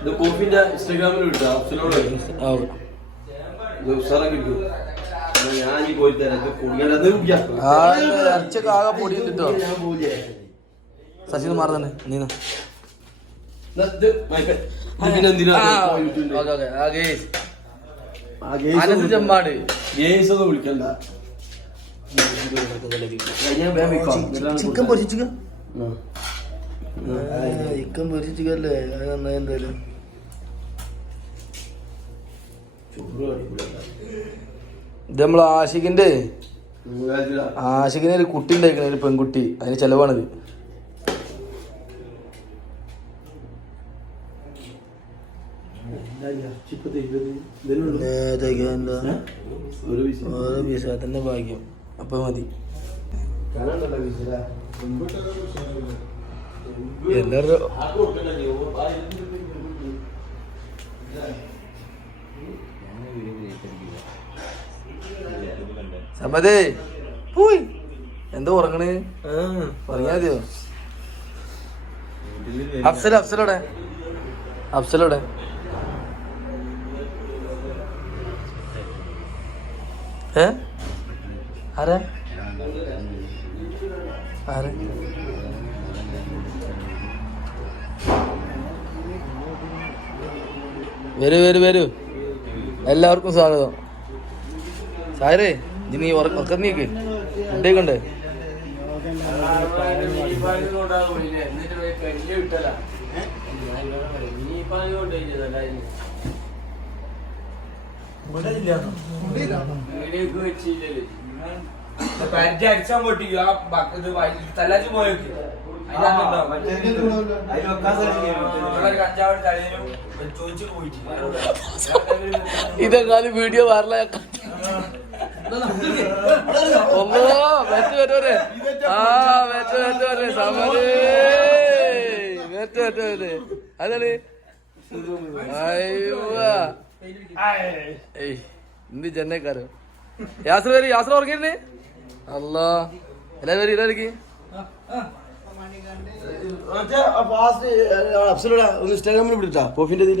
ഇത് കോഫിന്റെ ഇൻസ്റ്റാഗ്രാമിൽ വിട്ടു അഫ്സലോട് ആ കിട്ടും ഞാൻ ഈ പോയി തരാം. ഇറച്ചൊക്കെ ആകെ പൊടി കിട്ടോ തന്നെ. നീന. ഗേസ്. ഒന്നും വിളിക്കണ്ട. ചിക്കൻ പൊരിച്ചു ചിക്കൻ പൊരിച്ച ചിക്കൻ അല്ലേ? അത് നന്നായി എന്തായാലും. ഇത് നമ്മൾ ആഷിഖിന്റെ. ആഷിഖിന് ഒരു കുട്ടി ഉണ്ടായിരിക്കണ ഒരു പെൺകുട്ടി. അതിന് ചെലവാണിത്. ഓരോ പീസ്. ഭാഗ്യം. അപ്പൊ മതി? എല്ലാവരും സമ്മതേ പോയി. എന്താ ഉറങ്ങണ്? ഉറങ്ങിയാ മതിയോ? അഫ്സൽ അഫ്സലോടെ അഫ്സലോടെ ഏ? ആരാ? ആരാ? വരൂ വരൂ വരൂ. എല്ലാവർക്കും സ്വാഗതം. സാരേ ഇനി നീ ഉറക്കം നീക്ക്. ഫുഡൊക്കെ ഉണ്ട് അടിച്ചാൻ പൊട്ടിക്കും ആ തല്ലാച്ചി പോയേക്ക് ഇതെങ്ങാനും വീഡിയോ വരല ഒന്നോ വെറ്റ് വരെ ആ വെറ്റ് വെറ്റ് വരെ സമരേ വെറ്റ് വെറ്റ് വരെ അതാണ് എന്ത് ചെന്നൈക്കാരോ? യാത്ര വരും യാത്ര ഉറങ്ങിയിരുന്നേ? അല്ലാ എല്ലാവരും വരും എല്ലാവർക്കും ഇൻസ്റ്റാഗ്രാമിൽ വിളിട്ടാ പോഫിന്റെ ഇതിൽ?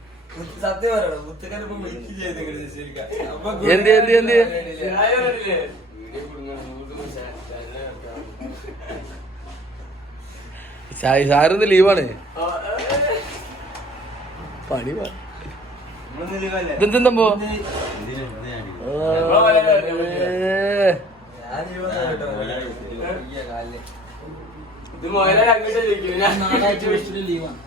സത്യം പറയണം മുത്തക്കാരെ ഇപ്പൊ വിളിക്കും ചെയ്ത് ശരിക്കും. അപ്പൊ എന്ത് എന്ത് എന്ത്? സായി സാറിന്ന് ലീവാണ്. പണി പാ- ഇതെന്തെന്തമ്പോ ഇത് മോനെ അങ്ങോട്ട് ചോദിക്കും ഞാൻ നാളാഴ്ച വെച്ചിട്ട് ലീവാണ്.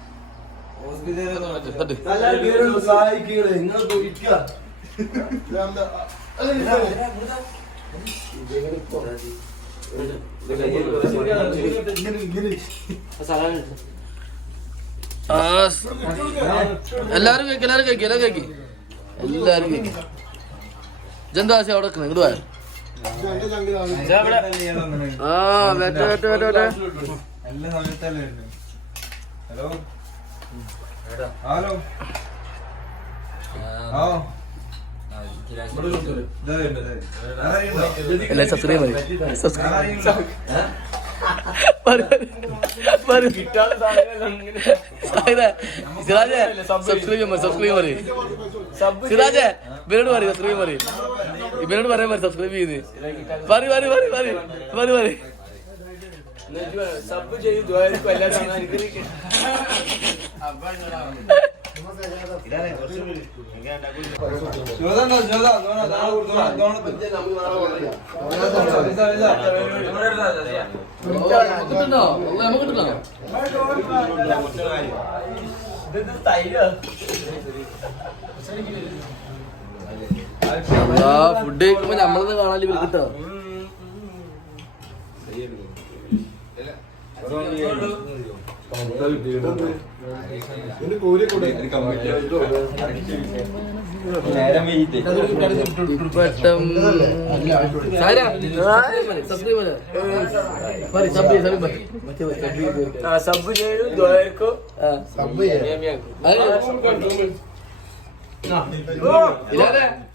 എല്ലാരും കേക്ക് എല്ലാരും കേക്ക് എല്ലാരും കേക്ക്. എല്ലാരും കേക്ക്. ജന്താസി അവിടെ നിൽക്കണം ഇങ്ങോട്ട് പോയാ ആ വെറ്റ വെറ്റ വെറ്റ വെറ്റ എല്ലാ സമയത്തല്ലേ ഹലോ? ഹലോ. അല്ലേ സബ്സ്ക്രൈബ് മതി. സബ്സ്ക്രൈബ് മതി. സബ്സ്ക്രൈബ് മതി സിറാജെ ഇവരോട് പറയും സബ്സ്ക്രൈബ് മതി ഇവരോട് പറയാൻ മതി സബ്സ്ക്രൈബ് ചെയ്ത്. മതി മതി മതി മതി മതി സബ് ചെയ്ത് ദ്വാരക്കും കിട്ടുന്നോ ഫുഡ് കഴിക്കുമ്പോ നമ്മളൊന്നും കാണാൻ കിട്ടോ വട്ടം സാരാ സബ്സ്ക്രൈബ് മതി മതി സബ് മറ്റേ സബ് ആ സബ് ചെയ്തു ദ്വയർക്കോ ഇല്ലാതെ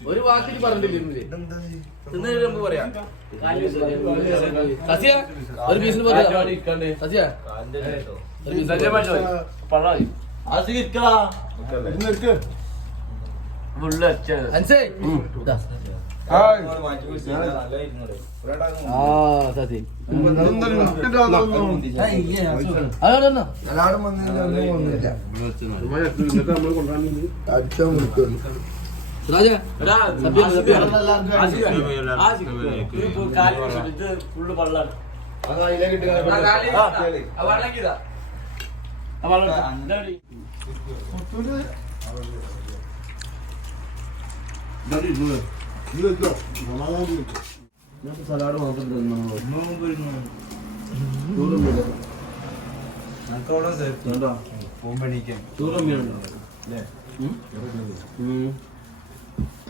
ഒരു വാക്കിൽ പറഞ്ഞിട്ടില്ല തിന്നു നമുക്ക് പറയാം സസ്യ ഒരു പീസിന് പറയാം സസ്യ ഒരു പീസിന് അൻസേ ആ സസി അതാണ് രാജ സബ്യ സബ്യ ഇത് ഫുള്ള് പള്ളാണ് സലാഡ് മാത്രം തിന്നോ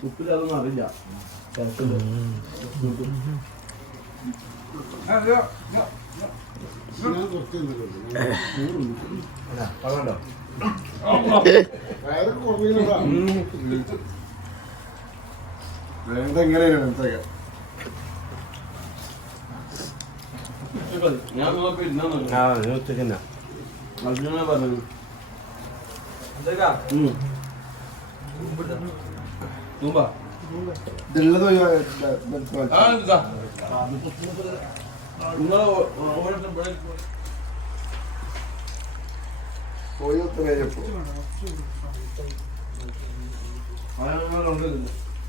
ഉപ്പിലതൊന്നും അറിയില്ല. ഞാൻ ഇരുന്നാ അർജുന പറഞ്ഞു ഇവിടെ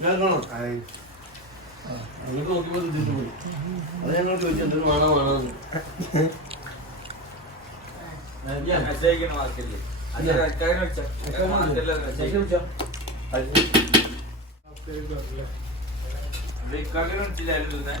ഞാൻ കാണാം? അങ്ങോട്ട് നോക്കിയപ്പോൾ ഇതിട്ട് പോയി അത് ഞങ്ങൾ ചോദിച്ചു എന്തെങ്കിലും വേണോ വേണോ ഞാൻ ശരിയാ എന്താണ്